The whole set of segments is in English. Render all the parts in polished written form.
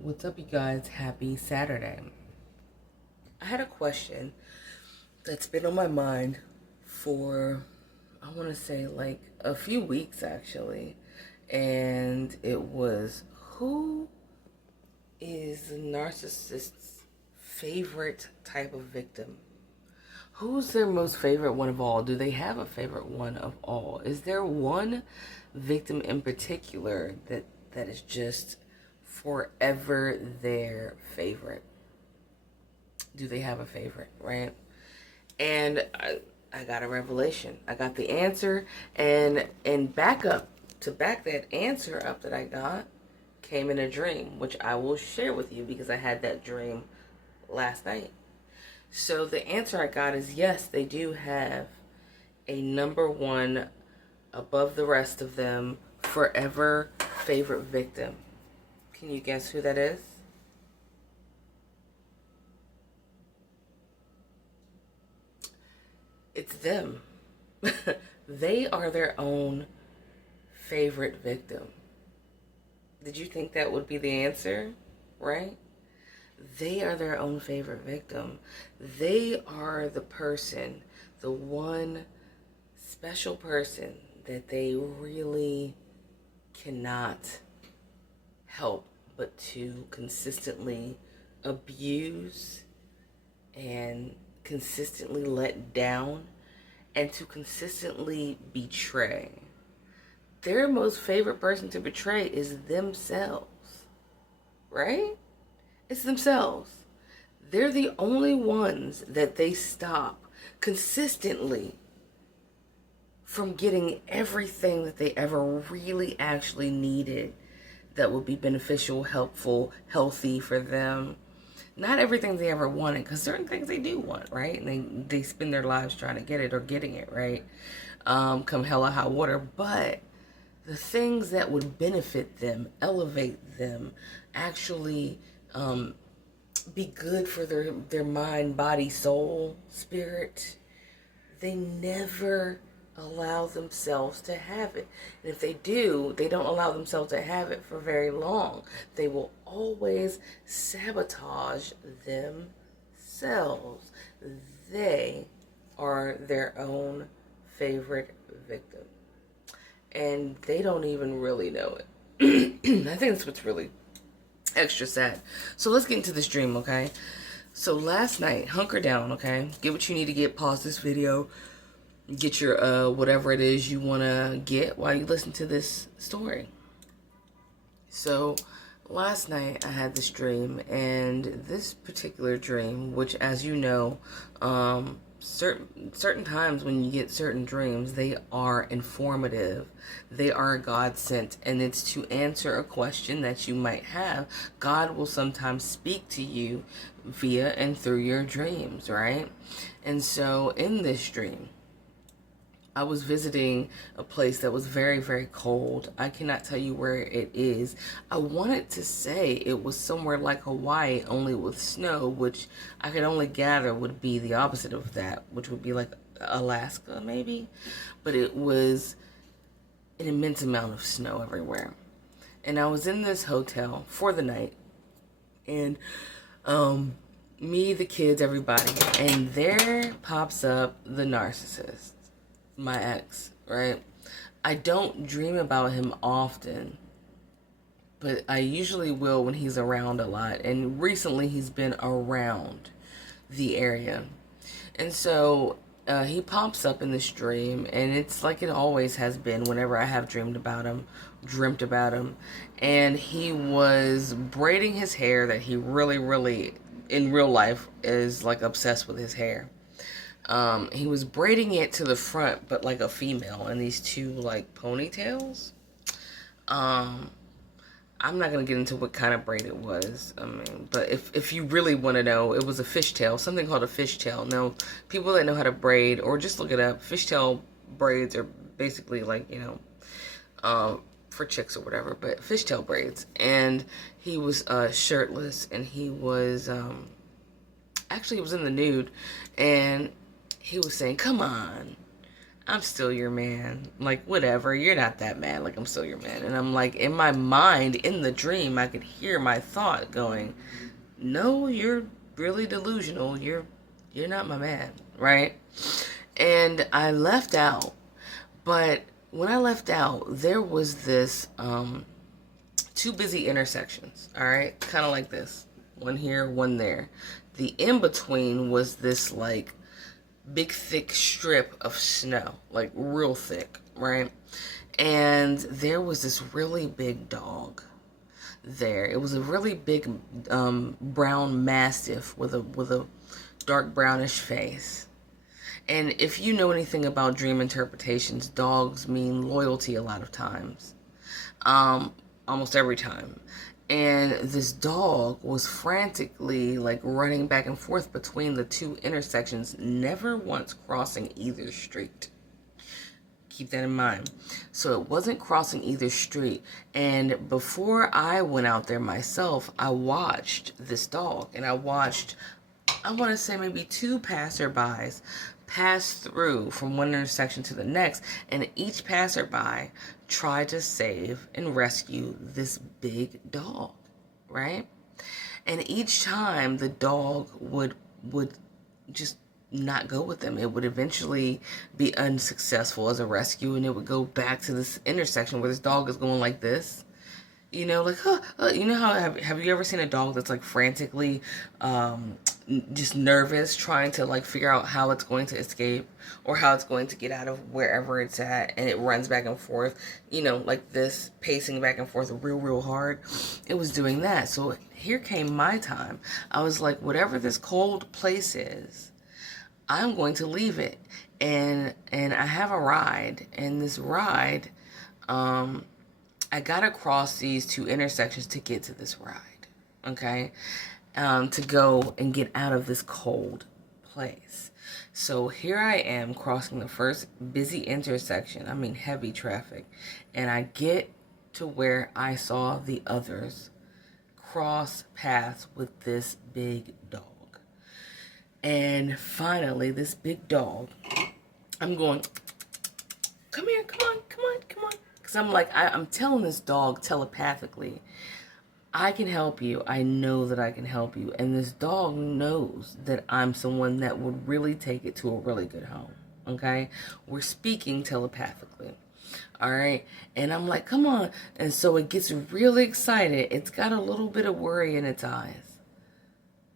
What's up, you guys? Happy Saturday. I had a question that's been on my mind for, I want to say, like a few weeks actually. And it was, who is the narcissist's favorite type of victim? Who's their most favorite one of all? Do they have a favorite one of all? Is there one victim in particular that is just forever their favorite? Do they have a favorite, right? And I got a revelation. I got the answer, and back up to back that answer up that I got came in a dream, which I will share with you because I had that dream last night. So the answer I got is yes, they do have a number one above the rest of them forever favorite victim. Can you guess who that is? It's them. They are their own favorite victim. Did you think that would be the answer? Right? They are their own favorite victim. They are the person, the one special person that they really cannot help but to consistently abuse and consistently let down and to consistently betray. Their most favorite person to betray is themselves, right? It's themselves. They're the only ones that they stop consistently from getting everything that they ever really actually needed that would be beneficial, helpful, healthy for them. Not everything they ever wanted, because certain things they do want, right? And they spend their lives trying to get it or getting it, right? Come hell or high water. But the things that would benefit them, elevate them, actually be good for their mind, body, soul, spirit, they never allow themselves to have it. And if they do, they don't allow themselves to have it for very long. They will always sabotage themselves. They are their own favorite victim. And they don't even really know it. I think that's what's really extra sad. So let's get into this dream, okay? So last night, hunker down, okay? Get what you need to get. Pause this video. Get your whatever it is you want to get while you listen to this story. So last night I had this dream, and this particular dream, which, as you know, certain times when you get certain dreams, they are informative, they are God sent, and it's to answer a question that you might have. God will sometimes speak to you via and through your dreams, right? And so in this dream, I was visiting a place that was very, very cold. I cannot tell you where it is. I wanted to say it was somewhere like Hawaii, only with snow, which I could only gather would be the opposite of that, which would be like Alaska, maybe. But it was an immense amount of snow everywhere. And I was in this hotel for the night. And me, the kids, everybody. And there pops up the narcissist. My ex, right? I don't dream about him often, but I usually will when he's around a lot. And recently he's been around the area. And so he pops up in this dream, and it's like it always has been whenever I have dreamt about him. And he was braiding his hair that he really, really, in real life, is like obsessed with his hair. He was braiding it to the front, but like a female, and these two like ponytails. I'm not gonna get into what kind of braid it was. I mean, but if you really want to know, it was a fishtail, something called a fishtail. Now, people that know how to braid, or just look it up, fishtail braids are basically like, for chicks or whatever, but fishtail braids. And he was shirtless, and he was actually he was in the nude, and he was saying, "Come on, I'm still your man. Like, whatever. You're not that mad. Like, I'm still your man. And I'm like, in my mind, in the dream, I could hear my thought going, no, you're really delusional. You're not my man, right? And I left out. But when I left out, there was this two busy intersections, all right? Kind of like this. One here, one there. The in-between was this, like, big, thick strip of snow. Like, real thick, right? And there was this really big dog there. It was a really big brown mastiff with a dark brownish face. And if you know anything about dream interpretations, dogs mean loyalty a lot of times. Almost every time. And this dog was frantically like running back and forth between the two intersections, never once crossing either street. Keep that in mind. So it wasn't crossing either street. And before I went out there myself, I watched this dog. And I watched, I want to say maybe two passerbys pass through from one intersection to the next. And each passerby tried to save and rescue this big dog, right? And each time the dog would just not go with them. It would eventually be unsuccessful as a rescue, and it would go back to this intersection where this dog is going like this. You know, like, you know how, have you ever seen a dog that's like frantically just nervous, trying to like figure out how it's going to escape or how it's going to get out of wherever it's at, and it runs back and forth, you know, like this, pacing back and forth real hard. It was doing that. So here came my time. I was like, whatever this cold place is, I'm going to leave it. And I have a ride, and this ride, I got to cross these two intersections to get to this ride, okay? To go and get out of this cold place. So here I am crossing the first busy intersection, I mean heavy traffic, and I get to where I saw the others cross paths with this big dog. And finally, this big dog, I'm going, come here, come on. Because I'm like, I'm telling this dog telepathically, I can help you. I know that I can help you. And this dog knows that I'm someone that would really take it to a really good home. Okay? We're speaking telepathically. All right? And I'm like, come on. And so it gets really excited. It's got a little bit of worry in its eyes.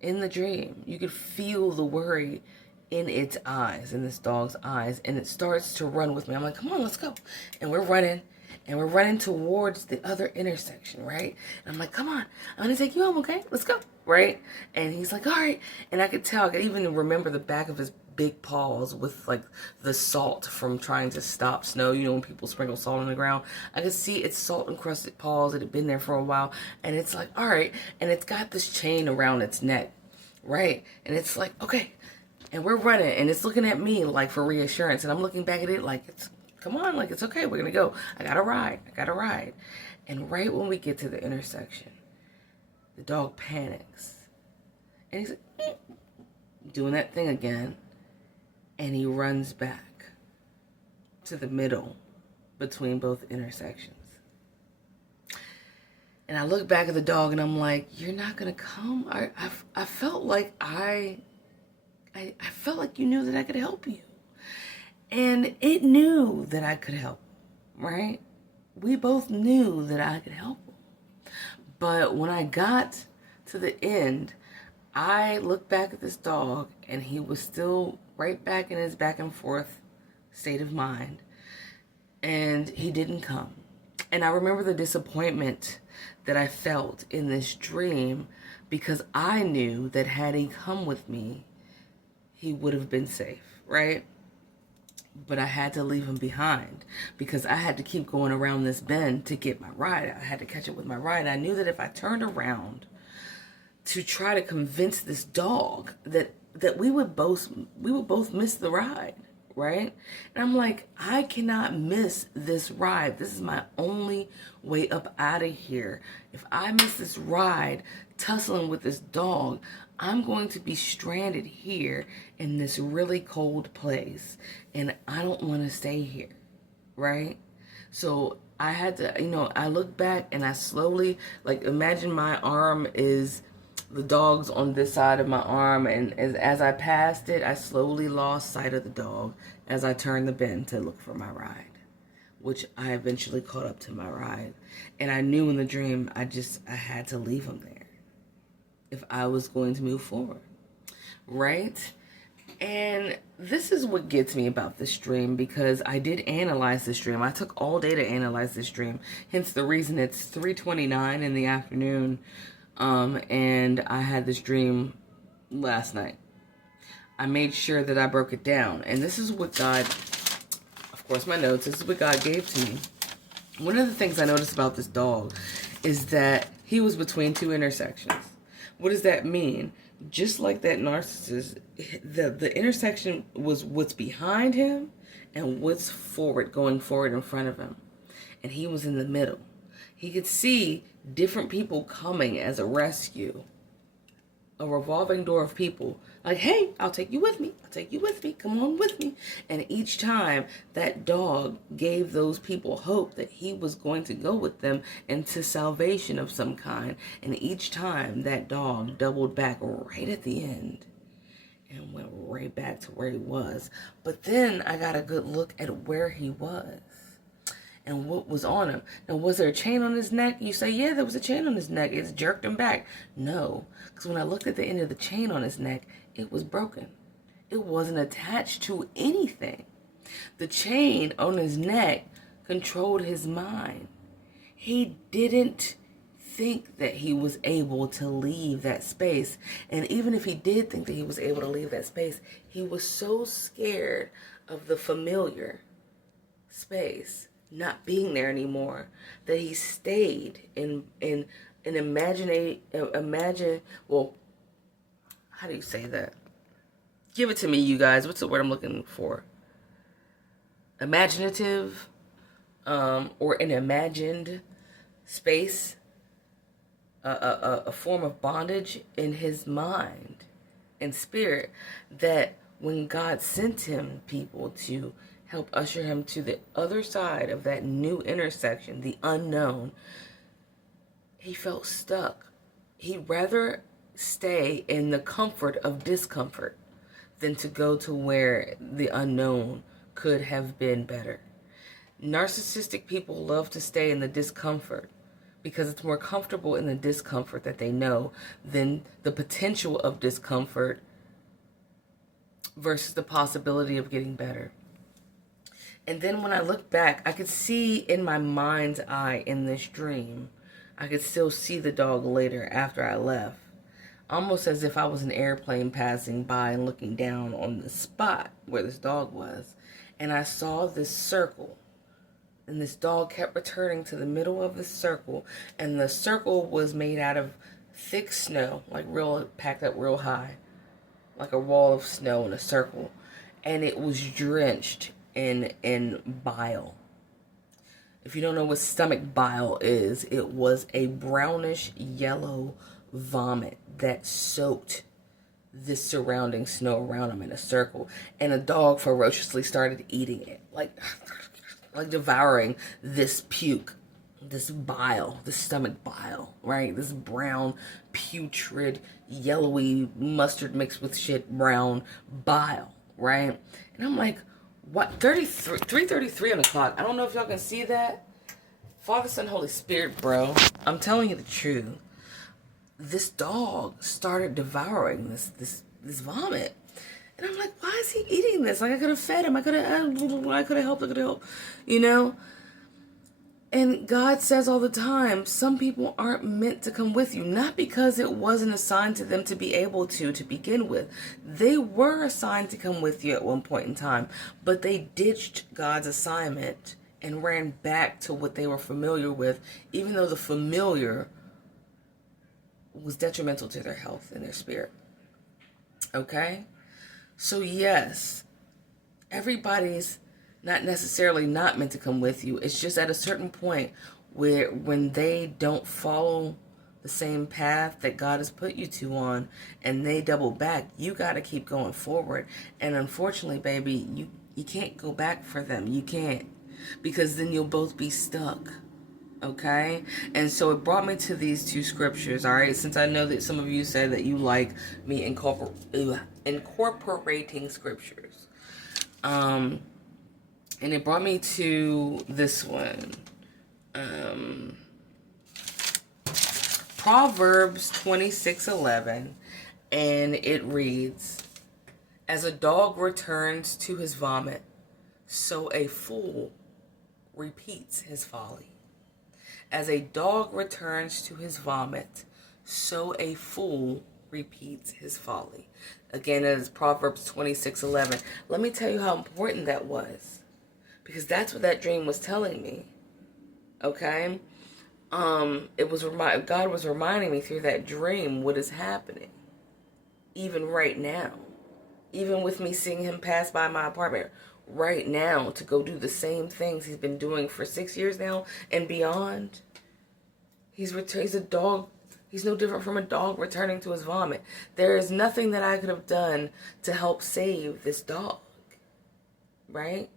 In the dream, you could feel the worry in its eyes, in this dog's eyes. And it starts to run with me. I'm like, come on, let's go. And we're running. And we're running towards the other intersection, right? And I'm like, come on, I'm going to take you home, okay? Let's go, right? And he's like, all right. And I could tell, I could even remember the back of his big paws with, like, the salt from trying to stop snow. You know, when people sprinkle salt on the ground. I could see its salt-encrusted paws that had been there for a while. And it's like, all right. And it's got this chain around its neck, right? And it's like, okay. And we're running. And it's looking at me, like, for reassurance. And I'm looking back at it like, come on, like, it's okay, we're gonna go. I got a ride. And right when we get to the intersection, the dog panics. And he's like, doing that thing again. And he runs back to the middle between both intersections. And I look back at the dog and I'm like, you're not gonna come? I felt like I felt like you knew that I could help you. And it knew that I could help, right? We both knew that I could help him. But when I got to the end, I looked back at this dog, and he was still right back in his back and forth state of mind. And he didn't come. And I remember the disappointment that I felt in this dream, because I knew that had he come with me, he would have been safe, right? But I had to leave him behind because I had to keep going around this bend to get my ride. I had to catch up with my ride. I knew that if I turned around to try to convince this dog that we would both miss the ride, right? And I'm like, I cannot miss this ride. This is my only way up out of here. If I miss this ride, tussling with this dog, I'm going to be stranded here in this really cold place. And I don't want to stay here, right? So I had to, I look back and I slowly, like, imagine my arm is the dog's on this side of my arm, and as I passed it, I slowly lost sight of the dog as I turned the bend to look for my ride, which I eventually caught up to my ride. And I knew in the dream I had to leave him there if I was going to move forward, right? And this is what gets me about this dream, because I did analyze this dream. I took all day to analyze this dream, hence the reason it's 3:29 in the afternoon. And I had this dream last night. I made sure that I broke it down. And this is what God, of course, my notes, this is what God gave to me. One of the things I noticed about this dog is that he was between two intersections. What does that mean? Just like that narcissist, the intersection was what's behind him and what's going forward in front of him. And he was in the middle. He could see different people coming as a rescue. A revolving door of people. Like, hey, I'll take you with me. I'll take you with me. Come on with me. And each time that dog gave those people hope that he was going to go with them into salvation of some kind. And each time that dog doubled back right at the end and went right back to where he was. But then I got a good look at where he was and what was on him. Now, was there a chain on his neck? You say, yeah, there was a chain on his neck. It's jerked him back. No, because when I looked at the end of the chain on his neck, it was broken. It wasn't attached to anything. The chain on his neck controlled his mind. He didn't think that he was able to leave that space. And even if he did think that he was able to leave that space, he was so scared of the familiar space not being there anymore that he stayed in well, how do you say that? Give it to me, you guys. What's the word I'm looking for? Imaginative, or an imagined space, a form of bondage in his mind and spirit, that when God sent him people to help usher him to the other side of that new intersection, the unknown, he felt stuck. He'd rather stay in the comfort of discomfort than to go to where the unknown could have been better. Narcissistic people love to stay in the discomfort because it's more comfortable in the discomfort that they know than the potential of discomfort versus the possibility of getting better. And then when I look back, I could see in my mind's eye in this dream, I could still see the dog later after I left. Almost as if I was an airplane passing by and looking down on the spot where this dog was. And I saw this circle. And this dog kept returning to the middle of the circle. And the circle was made out of thick snow, like real packed up real high. Like a wall of snow in a circle. And it was drenched in bile. If you don't know what stomach bile is, it was a brownish yellow vomit that soaked this surrounding snow around him in a circle. And a dog ferociously started eating it, like devouring this puke, this bile, this stomach bile, right? This brown, putrid, yellowy, mustard mixed with shit, brown bile, right? And I'm like, what? 3:33 on the clock. I don't know if y'all can see that. Father, Son, Holy Spirit, bro. I'm telling you the truth. This dog started devouring this vomit. And I'm like, why is he eating this? Like, I could have fed him. I could have helped. You know? And God says all the time, some people aren't meant to come with you. Not because it wasn't assigned to them to be able to begin with. They were assigned to come with you at one point in time. But they ditched God's assignment and ran back to what they were familiar with. Even though the familiar was detrimental to their health and their spirit. Okay? So yes, everybody's not necessarily not meant to come with you. It's just at a certain point where when they don't follow the same path that God has put you to on and they double back, you got to keep going forward. And unfortunately, baby, you can't go back for them. You can't, because then you'll both be stuck. Okay? And so it brought me to these two scriptures, all right? Since I know that some of you said that you like me incorporating scriptures. And it brought me to this one. Proverbs 26:11, and it reads, "As a dog returns to his vomit, so a fool repeats his folly. As a dog returns to his vomit, so a fool repeats his folly." Again, that is Proverbs 26:11. Let me tell you how important that was, because that's what that dream was telling me. Okay? God was reminding me through that dream what is happening, even right now, even with me seeing him pass by my apartment right now to go do the same things he's been doing for 6 years now and beyond. He's a dog. He's no different from a dog returning to his vomit. There is nothing that I could have done to help save this dog, right?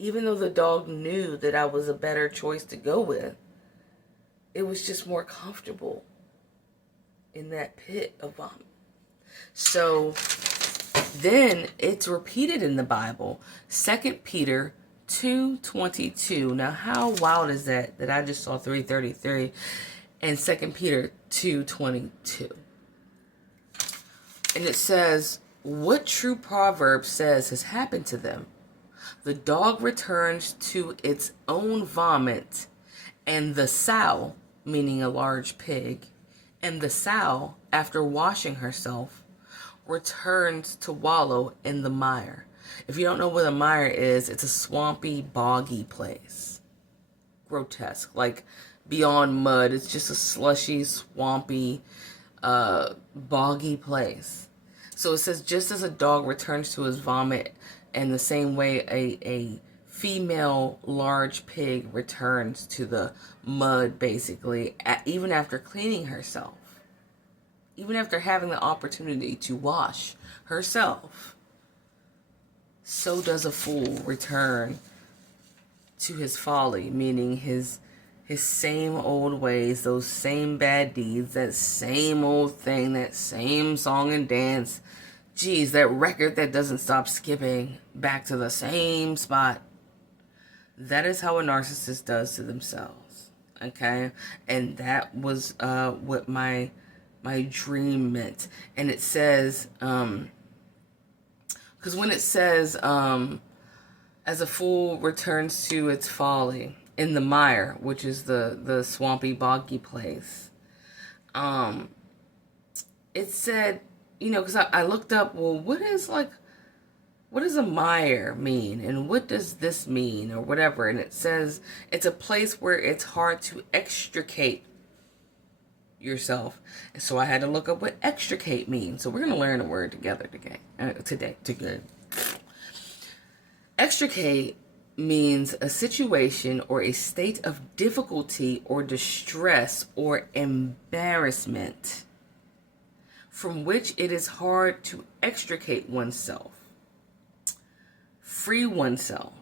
Even though the dog knew that I was a better choice to go with, it was just more comfortable in that pit of vomit. So then it's repeated in the Bible, 2 Peter 2:22. Now, how wild is that I just saw 3:33 and 2 Peter 2:22. And it says, "What true proverb says has happened to them? The dog returns to its own vomit, and the sow," meaning a large pig, "and the sow, after washing herself, returns to wallow in the mire." If you don't know what a mire is, it's a swampy, boggy place. Grotesque, like beyond mud. It's just a slushy, swampy, boggy place. So it says, just as a dog returns to his vomit, in the same way a female large pig returns to the mud, basically, even after cleaning herself. Even after having the opportunity to wash herself. So does a fool return to his folly, meaning his same old ways, those same bad deeds, that same old thing, that same song and dance. Geez, that record that doesn't stop skipping back to the same spot. That is how a narcissist does to themselves. Okay? And that was what my dream meant. And it says, because when it says, as a fool returns to its folly in the mire, which is the swampy, boggy place, it said, because I looked up, well, what does a mire mean? And what does this mean? Or whatever. And it says it's a place where it's hard to extricate yourself. And so I had to look up what extricate means. So we're going to learn a word together today. Extricate means a situation or a state of difficulty or distress or embarrassment from which it is hard to extricate oneself. Free oneself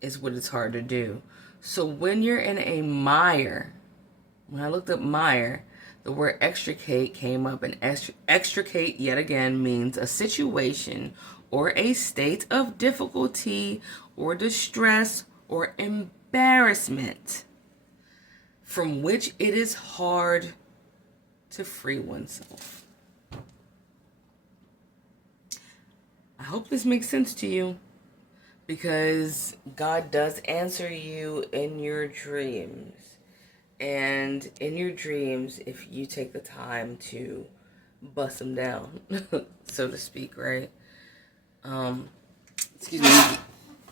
is what it's hard to do. So when you're in a mire, when I looked up mire, the word extricate came up, and extricate, yet again, means a situation or a state of difficulty or distress or embarrassment from which it is hard to free oneself. I hope this makes sense to you, because God does answer you in your dreams. And in your dreams, if you take the time to bust them down, so to speak, right? Excuse me.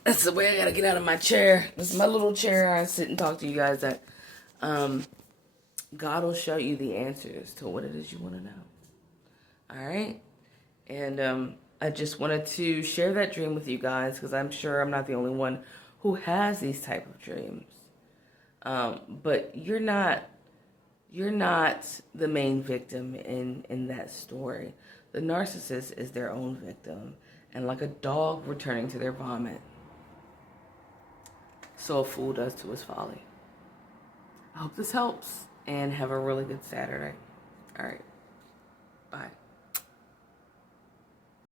That's the way I gotta get out of my chair. This is my little chair. I sit and talk to you guys. That God will show you the answers to what it is you want to know. All right? And I just wanted to share that dream with you guys because I'm sure I'm not the only one who has these type of dreams. But you're not the main victim in that story. The narcissist is their own victim, and like a dog returning to their vomit, so a fool does to his folly. I hope this helps, and have a really good Saturday. All right.